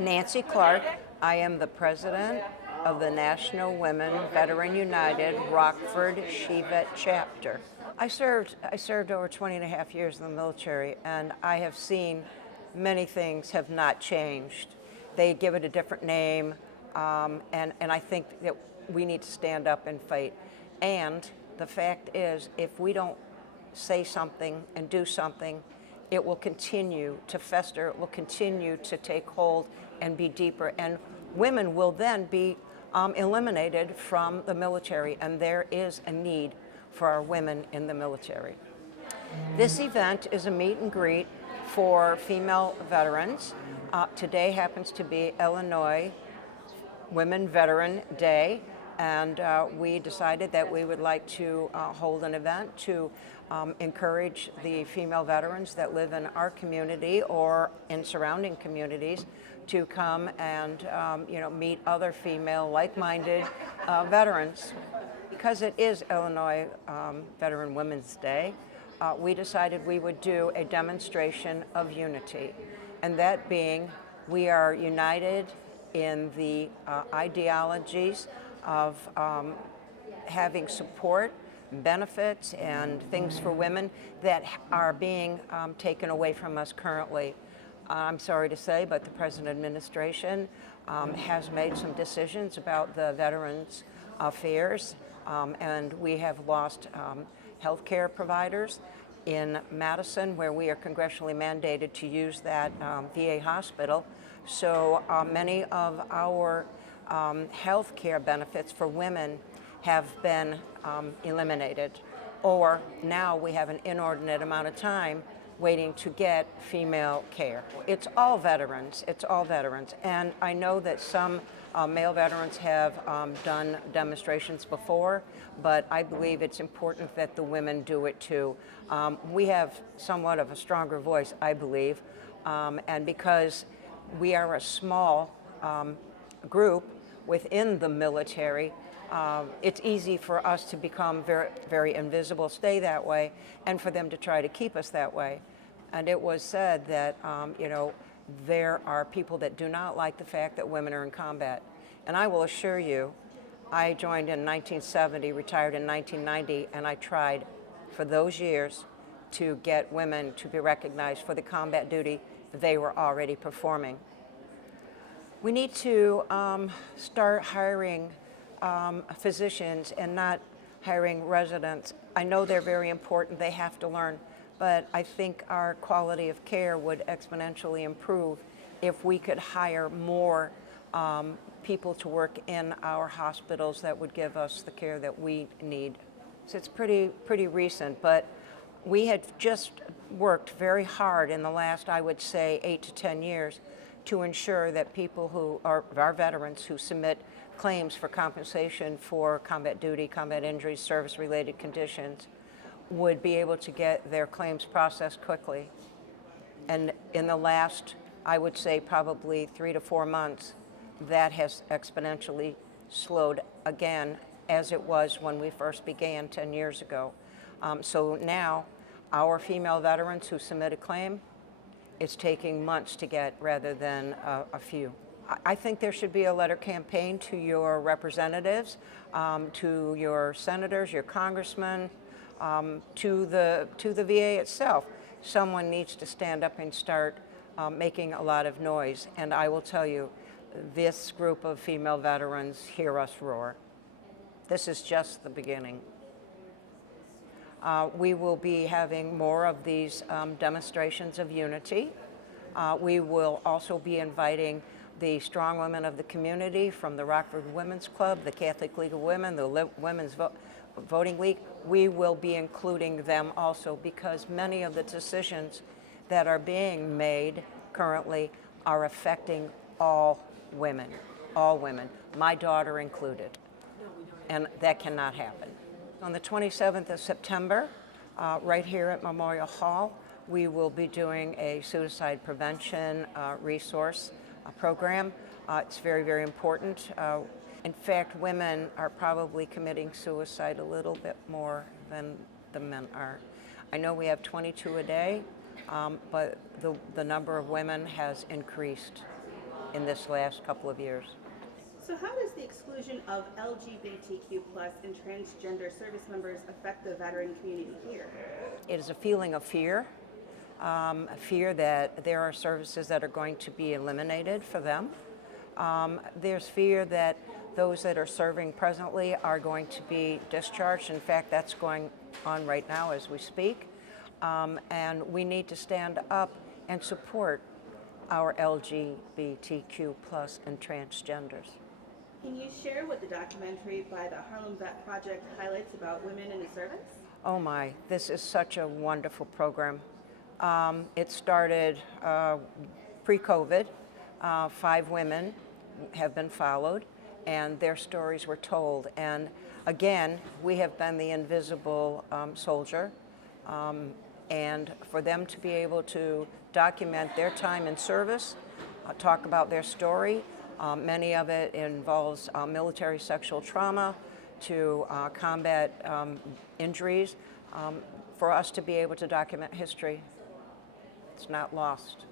Nancy Clark. I am the president of the National Women Veteran United Rockford SheVet chapter. I served over 20 and a half years in the military, and I have seen many things have not changed. They give it a different name, and I think that we need to stand up and fight. And the fact is, if we don't say something and do something, it will continue to fester, it will continue to take hold and be deeper, and women will then be eliminated from the military, and there is a need for our women in the military. This event is a meet and greet for female veterans. Today happens to be Illinois Women Veteran Day, and we decided that we would like to hold an event to encourage the female veterans that live in our community or in surrounding communities to come and meet other female like-minded veterans. Because it is Illinois Veteran Women's Day, we decided we would do a demonstration of unity, and that being we are united in the ideologies of having support, benefits, and things for women that are being taken away from us currently. I'm sorry to say, but the present administration has made some decisions about the veterans' affairs, and we have lost health care providers in Madison, where we are congressionally mandated to use that VA hospital. So many of our health care benefits for women have been eliminated, or now we have an inordinate amount of time waiting to get female care. It's all veterans, and I know that some male veterans have done demonstrations before, but I believe it's important that the women do it too. We have somewhat of a stronger voice, I believe, and because we are a small group within the military, it's easy for us to become very, very invisible, stay that way, and for them to try to keep us that way. And it was said that, there are people that do not like the fact that women are in combat. And I will assure you, I joined in 1970, retired in 1990, and I tried for those years to get women to be recognized for the combat duty they were already performing. We need to start hiring physicians and not hiring residents. I know they're very important, they have to learn, but I think our quality of care would exponentially improve if we could hire more people to work in our hospitals that would give us the care that we need. So it's pretty recent, but we had just worked very hard in the last, I would say, 8 to 10 years to ensure that people who are our veterans who submit claims for compensation for combat duty, combat injuries, service-related conditions would be able to get their claims processed quickly. And in the last, I would say, probably 3 to 4 months, that has exponentially slowed again as it was when we first began 10 years ago. So now our female veterans who submit a claim, it's taking months to get rather than a few. I think there should be a letter campaign to your representatives, to your senators, your congressmen, to the VA itself. Someone needs to stand up and start making a lot of noise. And I will tell you, this group of female veterans hear us roar. This is just the beginning. We will be having more of these demonstrations of unity. We will also be inviting the strong women of the community from the Rockford Women's Club, the Catholic League of Women, the Women's Voting League. We will be including them also because many of the decisions that are being made currently are affecting all women, my daughter included, and that cannot happen. On the 27th of September, right here at Memorial Hall, we will be doing a suicide prevention resource program. It's very, very important. In fact, women are probably committing suicide a little bit more than the men are. I know we have 22 a day, but the number of women has increased in this last couple of years. So how does the exclusion of LGBTQ plus and transgender service members affect the veteran community here? It is a feeling of fear, fear that there are services that are going to be eliminated for them. There's fear that those that are serving presently are going to be discharged. In fact, that's going on right now as we speak. And we need to stand up and support our LGBTQ plus and transgenders. Can you share what the documentary by the Harlem Vet Project highlights about women in the service? Oh my, this is such a wonderful program. It started pre-COVID. 5 women have been followed and their stories were told. And again, we have been the invisible soldier. And for them to be able to document their time in service, talk about their story, many of it involves military sexual trauma to combat injuries. For us to be able to document history, it's not lost.